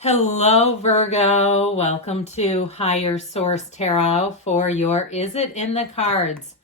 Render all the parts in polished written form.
Hello, Virgo. Welcome to Higher Source Tarot for your Is It in the Cards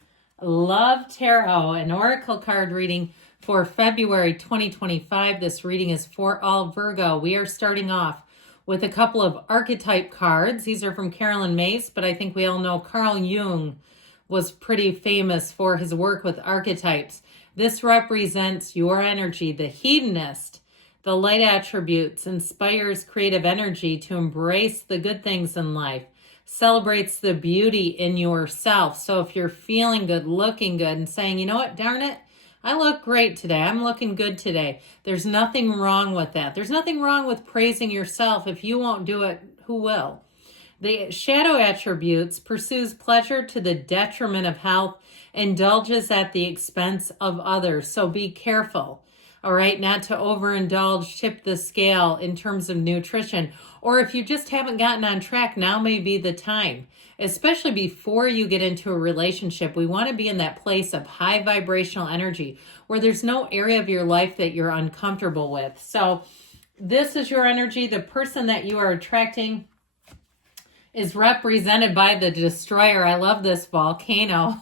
Love Tarot, an oracle card reading for February 2025. This reading is for all Virgo. We are starting off with a couple of archetype cards. These are from Carolyn Mace, but I think we all know Carl Jung was pretty famous for his work with archetypes. This represents your energy, the hedonist. The light attributes inspires creative energy to embrace the good things in life, celebrates the beauty in yourself. So if you're feeling good, looking good, and saying, you know what, darn it, I look great today. I'm looking good today. There's nothing wrong with that. There's nothing wrong with praising yourself. If you won't do it, who will? The shadow attributes pursues pleasure to the detriment of health, indulges at the expense of others. So be careful. All right, not to overindulge, tip the scale in terms of nutrition. Or if you just haven't gotten on track, now may be the time. Especially before you get into a relationship, we want to be in that place of high vibrational energy where there's no area of your life that you're uncomfortable with. So this is your energy. The person that you are attracting is represented by the destroyer. I love this volcano.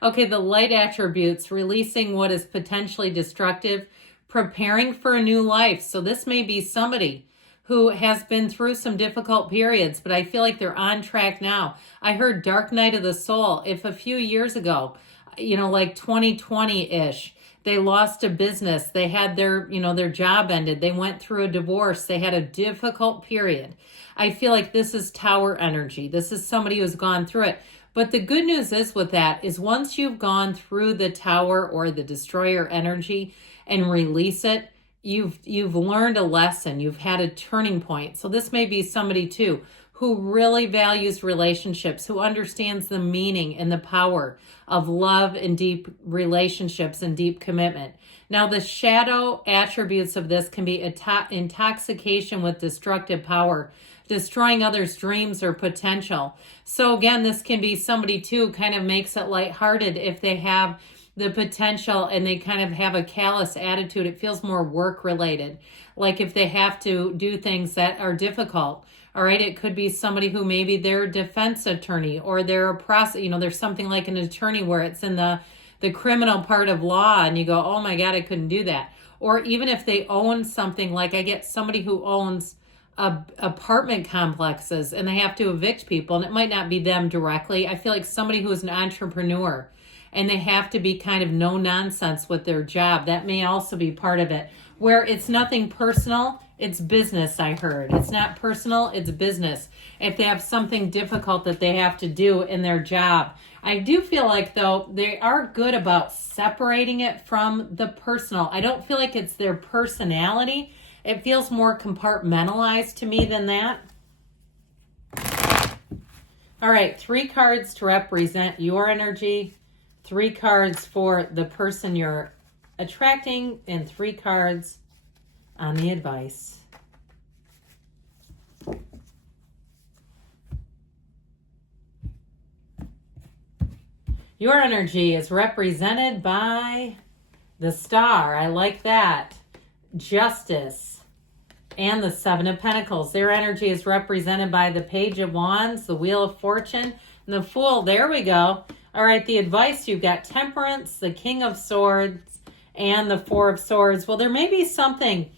Okay, the light attributes, releasing what is potentially destructive, preparing for a new life. So this may be somebody who has been through some difficult periods, but I feel like they're on track now. I heard dark night of the soul. If a few years ago, like 2020-ish, they lost a business, they had their job ended, they went through a divorce, they had a difficult period. I feel like this is tower energy. This is somebody who's gone through it. But the good news is with that is once you've gone through the tower or the destroyer energy and release it, you've learned a lesson. You've had a turning point. So this may be somebody too who really values relationships, who understands the meaning and the power of love and deep relationships and deep commitment. Now, the shadow attributes of this can be intoxication with destructive power, destroying others' dreams or potential. So again, this can be somebody too kind of makes it lighthearted if they have the potential and they kind of have a callous attitude. It feels more work related, like if they have to do things that are difficult. All right, it could be somebody who maybe they're a defense attorney or they're a there's something like an attorney where it's in the criminal part of law and you go, oh my God, I couldn't do that. Or even if they own something, like I get somebody who owns apartment complexes and they have to evict people, and it might not be them directly. I feel like somebody who is an entrepreneur and they have to be kind of no nonsense with their job. That may also be part of it, where it's nothing personal, it's business. I heard it's not personal, it's business. If they have something difficult that they have to do in their job, I do feel like though they are good about separating it from the personal. I don't feel like it's their personality. It feels more compartmentalized to me than that. All right, 3 cards to represent your energy, 3 cards for the person you're attracting, and 3 cards on the advice. Your energy is represented by the Star. I like that. Justice and the 7 of Pentacles. Their energy is represented by the Page of Wands, the Wheel of Fortune, and the Fool. There we go. All right, the advice, you've got Temperance, the King of Swords, and the 4 of Swords. Well, there may be something,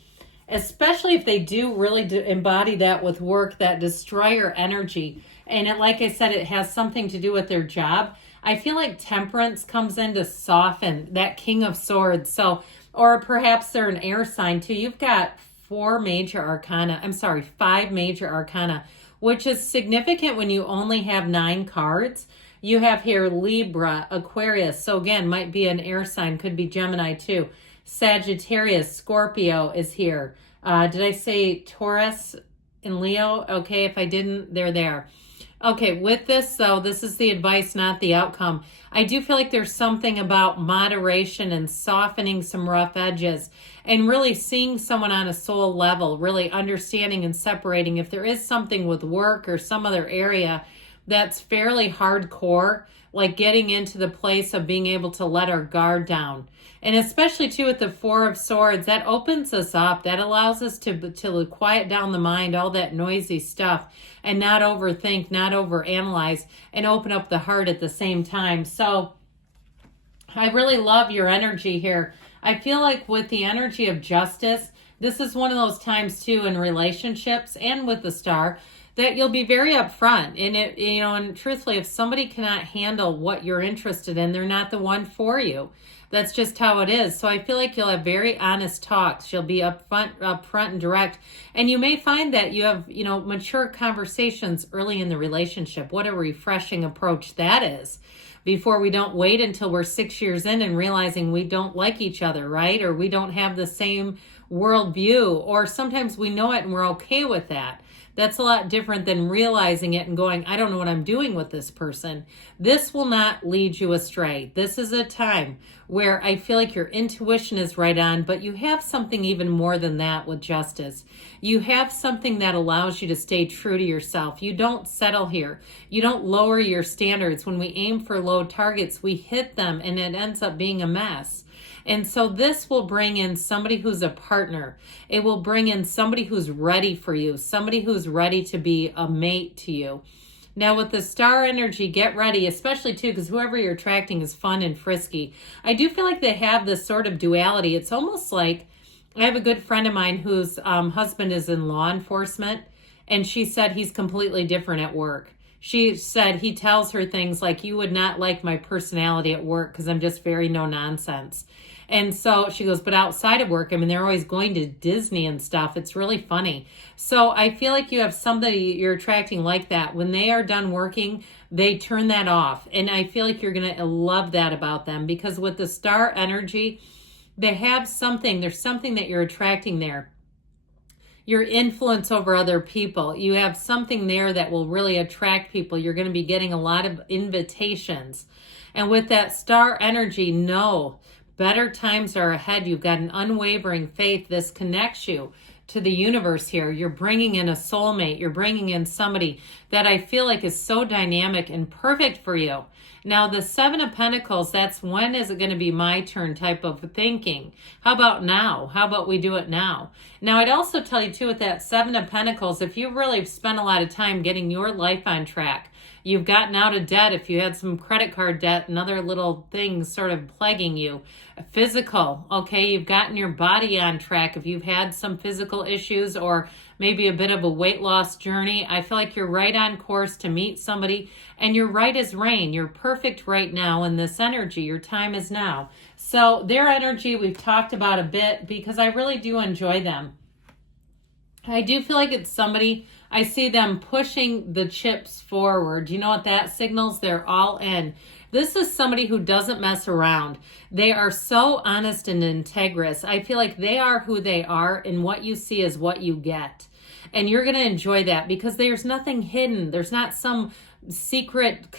especially if they do really embody that with work, that destroyer energy. And like I said, it has something to do with their job. I feel like Temperance comes in to soften that King of Swords. So, or perhaps they're an air sign too. You've got 5 major arcana, which is significant when you only have 9 cards. You have here Libra, Aquarius. So again, might be an air sign, could be Gemini too. Sagittarius, Scorpio is here. Did I say Taurus and Leo? Okay, if I didn't, they're there. Okay, with this though, this is the advice, not the outcome. I do feel like there's something about moderation and softening some rough edges and really seeing someone on a soul level, really understanding and separating. If there is something with work or some other area that's fairly hardcore, like getting into the place of being able to let our guard down. And especially too with the Four of Swords, that opens us up. That allows us to quiet down the mind, all that noisy stuff, and not overthink, not overanalyze, and open up the heart at the same time. So I really love your energy here. I feel like with the energy of justice, this is one of those times too in relationships and with the star that you'll be very upfront. And it, you know, and truthfully, if somebody cannot handle what you're interested in, they're not the one for you. That's just how it is. So I feel like you'll have very honest talks. You'll be upfront and direct. And you may find that you have, you know, mature conversations early in the relationship. What a refreshing approach that is. Before we don't wait until we're 6 years in and realizing we don't like each other, right? Or we don't have the same worldview, or sometimes we know it and we're okay with that. That's a lot different than realizing it and going, I don't know what I'm doing with this person. This will not lead you astray. This is a time where I feel like your intuition is right on, but you have something even more than that with justice. You have something that allows you to stay true to yourself. You don't settle here. You don't lower your standards. When we aim for low targets, we hit them and it ends up being a mess. And so this will bring in somebody who's a partner. It will bring in somebody who's ready for you, somebody who's ready to be a mate to you. Now with the star energy, get ready, especially too, because whoever you're attracting is fun and frisky. I do feel like they have this sort of duality. It's almost like, I have a good friend of mine whose husband is in law enforcement, and she said he's completely different at work. She said he tells her things like, you would not like my personality at work because I'm just very no nonsense. And so she goes, but outside of work, I mean, they're always going to Disney and stuff. It's really funny. So I feel like you have somebody you're attracting like that. When they are done working, they turn that off. And I feel like you're going to love that about them, because with the star energy, they have something. There's something that you're attracting there. Your influence over other people. You have something there that will really attract people. You're going to be getting a lot of invitations. And with that star energy, no. Better times are ahead. You've got an unwavering faith. This connects you to the universe here. You're bringing in a soulmate. You're bringing in somebody that I feel like is so dynamic and perfect for you. Now, the Seven of Pentacles, that's when is it going to be my turn type of thinking. How about now? How about we do it now? Now, I'd also tell you too with that Seven of Pentacles, if you really spent a lot of time getting your life on track, you've gotten out of debt, if you had some credit card debt and other little things sort of plaguing you. Physical, okay, you've gotten your body on track. If you've had some physical issues or maybe a bit of a weight loss journey, I feel like you're right on course to meet somebody, and you're right as rain. You're perfect right now in this energy. Your time is now. So their energy we've talked about a bit because I really do enjoy them. I do feel like it's somebody, I see them pushing the chips forward. You know what that signals? They're all in. This is somebody who doesn't mess around. They are so honest and integrous. I feel like they are who they are, and what you see is what you get. And you're going to enjoy that because there's nothing hidden. There's not some secret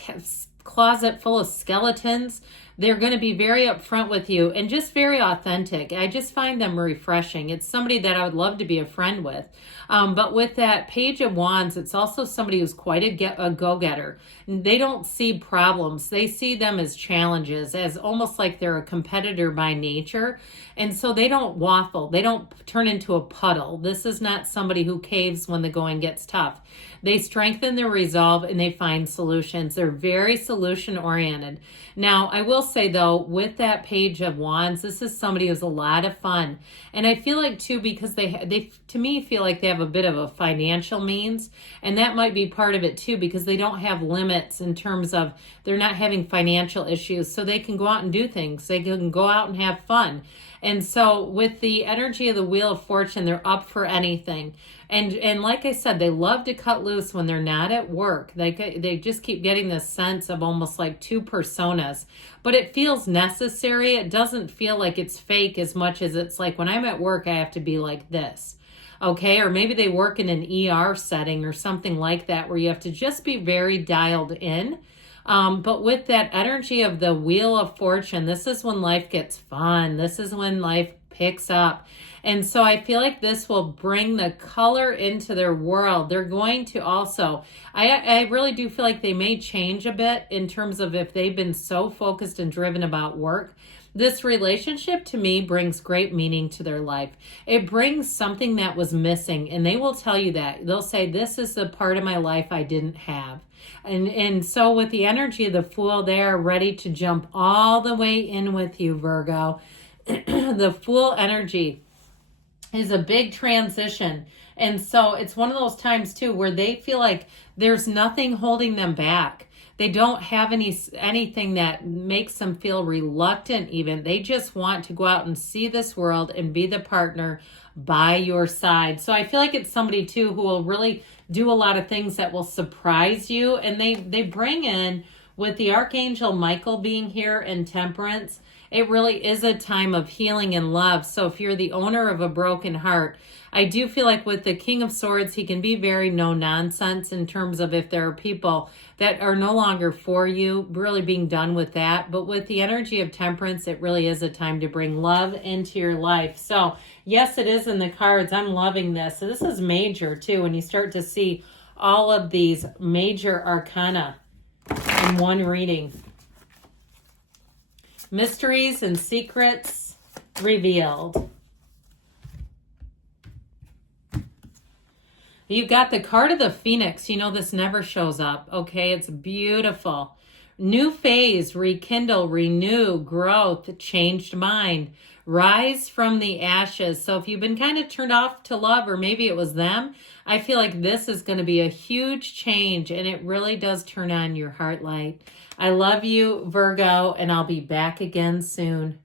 closet full of skeletons. They're going to be very upfront with you and just very authentic. I just find them refreshing. It's somebody that I would love to be a friend with. But with that Page of Wands, it's also somebody who's quite a go-getter. They don't see problems. They see them as challenges, as almost like they're a competitor by nature. And so they don't waffle. They don't turn into a puddle. This is not somebody who caves when the going gets tough. They strengthen their resolve and they find solutions. They're very solution oriented. Now, I will say though, with that Page of Wands, this is somebody who's a lot of fun. And I feel like too, because they to me feel like they have a bit of a financial means, and that might be part of it too, because they don't have limits in terms of they're not having financial issues, so they can go out and do things. They can go out and have fun. And so with the energy of the Wheel of Fortune, they're up for anything. And like I said, they love to cut loose when they're not at work. They just keep getting this sense of almost like two personas. But it feels necessary. It doesn't feel like it's fake as much as it's like when I'm at work, I have to be like this. Okay, or maybe they work in an ER setting or something like that where you have to just be very dialed in. But with that energy of the Wheel of Fortune, this is when life gets fun. This is when life picks up. And so I feel like this will bring the color into their world. They're going to also, I really do feel like they may change a bit in terms of if they've been so focused and driven about work. This relationship to me brings great meaning to their life. It brings something that was missing, and they will tell you that. They'll say, this is the part of my life I didn't have. And so with the energy of the Fool, they are ready to jump all the way in with you, Virgo. The Fool energy is a big transition. And so it's one of those times too where they feel like there's nothing holding them back. They don't have anything that makes them feel reluctant even. They just want to go out and see this world and be the partner by your side. So I feel like it's somebody too who will really do a lot of things that will surprise you. And they bring in, with the Archangel Michael being here in Temperance, it really is a time of healing and love. So if you're the owner of a broken heart, I do feel like with the King of Swords, he can be very no nonsense in terms of if there are people that are no longer for you, really being done with that. But with the energy of Temperance, it really is a time to bring love into your life. So yes, it is in the cards. I'm loving this. So this is major too, when you start to see all of these major arcana in one reading. Mysteries and secrets revealed. You've got the card of the Phoenix. You know this never shows up. Okay, it's beautiful. New phase, rekindle, renew, growth, changed mind, rise from the ashes. So if you've been kind of turned off to love, or maybe it was them, I feel like this is going to be a huge change, and it really does turn on your heart light. I love you, Virgo, and I'll be back again soon.